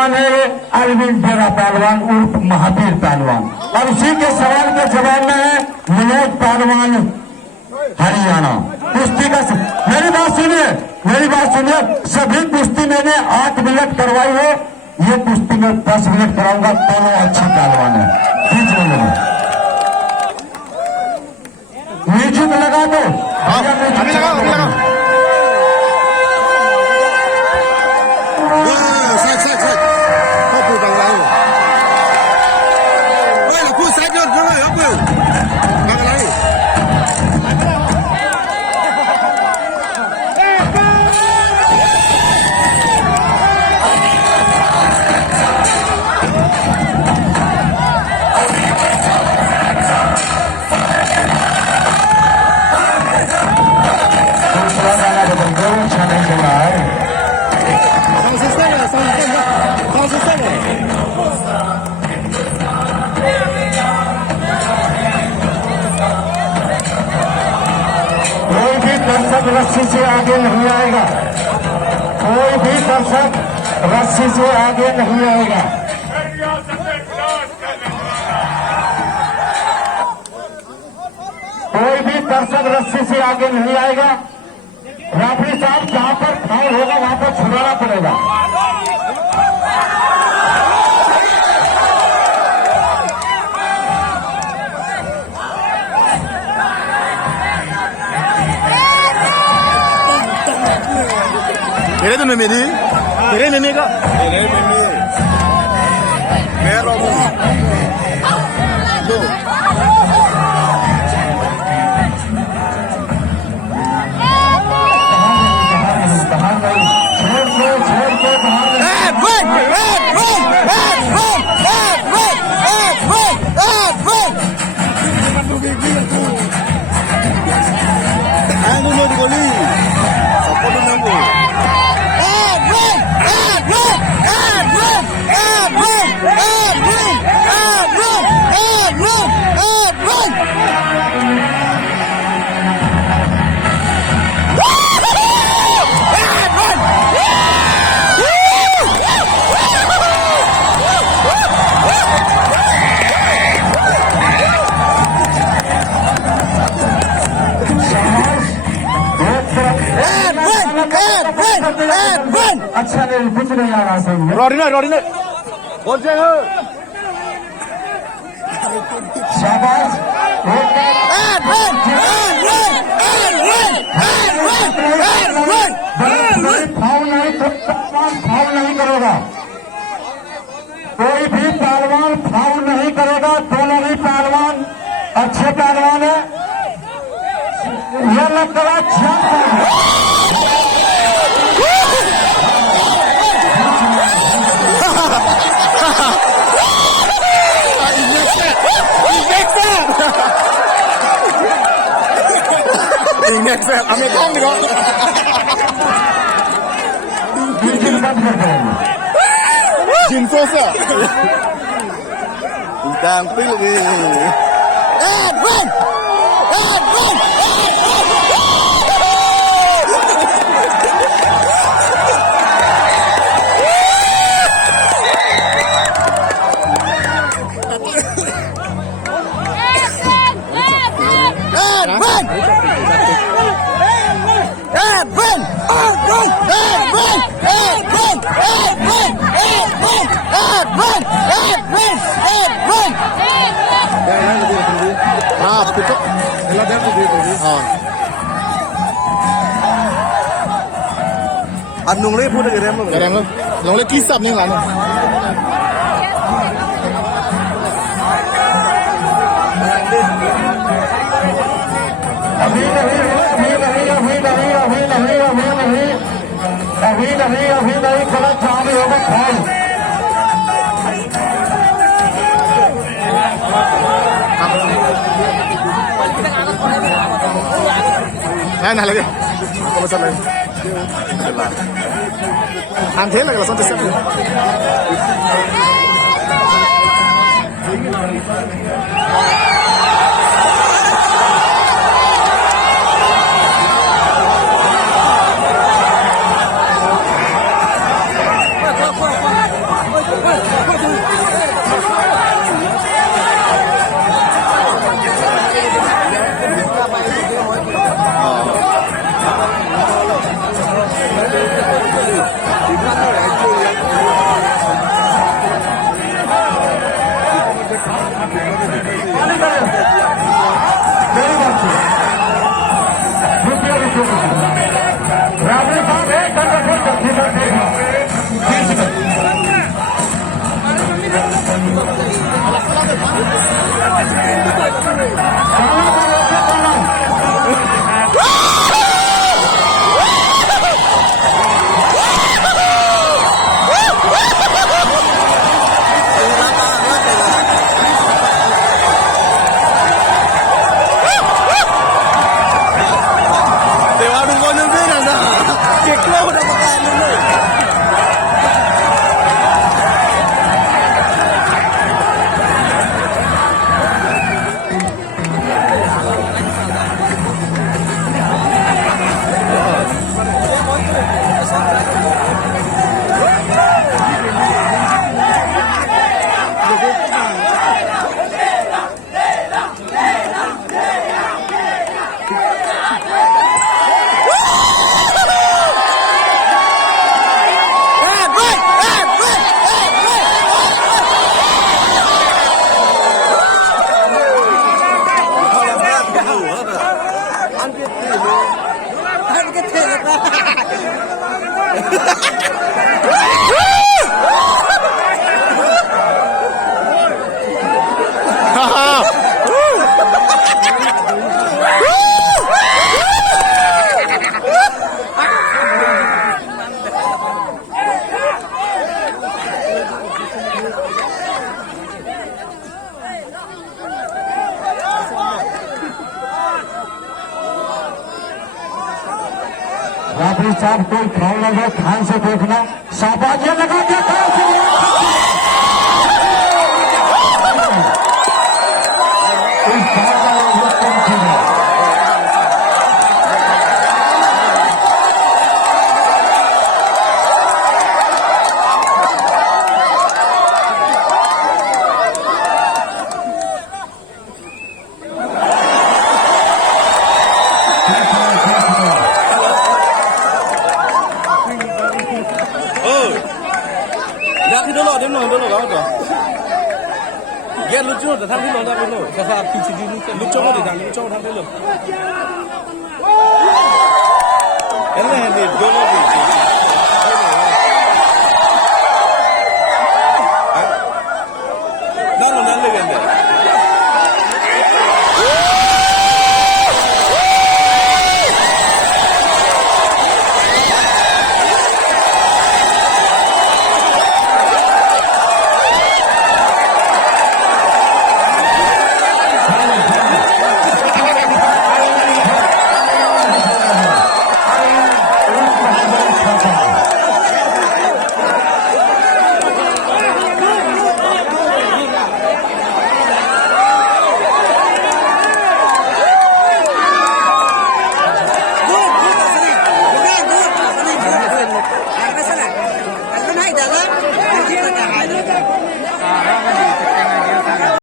पहलवान है अरविंद डेरा पहलवान उर्फ महावीर पहलवान। और उसी के सवाल के जवाब में है मनोज पहलवान हरियाणा। कुश्ती का मेरी बात सुनिए। सभी कुश्ती मैंने 8 मिनट करवाई है, ये कुश्ती में 10 मिनट कराऊंगा। दोनों अच्छे पहलवान है। बीच में म्यूजिक लगा दो। रस्सी से आगे नहीं आएगा, कोई भी दर्शक रस्सी से आगे नहीं आएगा। कोई भी दर्शक रस्सी से आगे नहीं आएगा। रेफरी साहब जहां पर फाउल होगा वहां पर छुड़ाना पड़ेगा। मेरे तो मेरी मेरे मम्मी का मेरा अच्छा नहीं, कुछ नहीं आ रहा सही। रोडी बोल जाए शाबाश। फाउल नहीं करेगा, कोई भी पहलवान फाउल नहीं करेगा। दोनों ही पहलवान अच्छे पहलवान है। यह लगता है Amerikan juga. Jin Sosa. Đang pilih ni. Adwin. Anong lagi pun ada rem lo. Anong lagi kisap ni lah. अभी नहीं गलत जहां भी होगा foul. Nah lagi, kalau sana, aneh lagi langsung tersiap. Rafi साहब कोई फाउल न हो, ध्यान से देखना। शाबाजियां लगा के Get look to the time below that below. Kafar PCD look over the time, look over the below. And then they go